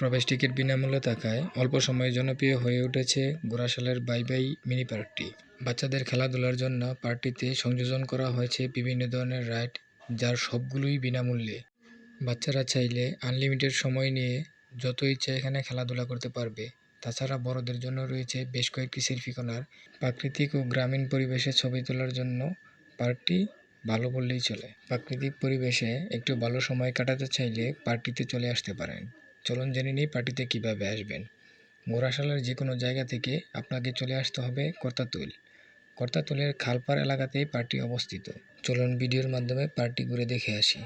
প্রবেশ টিকিট বিনামূল্যে থাকায় অল্প সময়ে জনপ্রিয় হয়ে উঠেছে ঘোড়াশালের বাই বাই মিনি পার্কটি। বাচ্চাদের খেলাধুলার জন্য পার্কটিতে সংযোজন করা হয়েছে বিভিন্ন ধরনের রাইড, যার সবগুলোই বিনামূল্যে। বাচ্চারা চাইলে আনলিমিটেড সময় নিয়ে যত ইচ্ছা এখানে খেলাধুলা করতে পারবে। তাছাড়া বড়দের জন্য রয়েছে বেশ কয়েকটি সেলফি কর্নার। প্রাকৃতিক ও গ্রামীণ পরিবেশে ছবি তোলার জন্য পার্কটি ভালো বললেই চলে। প্রাকৃতিক পরিবেশে একটু ভালো সময় কাটাতে চাইলে পার্কটিতে চলে আসতে পারেন। চলুন জেনে নিই পার্কটিতে কীভাবে আসবেন। ঘোড়াশালের যে কোনো জায়গা থেকে আপনাকে চলে আসতে হবে কর্তাতুল। কর্তাতুলের খালপাড় এলাকাতেই পার্কটি অবস্থিত। চলুন ভিডিওর মাধ্যমে পার্কটি ঘুরে দেখে আসি।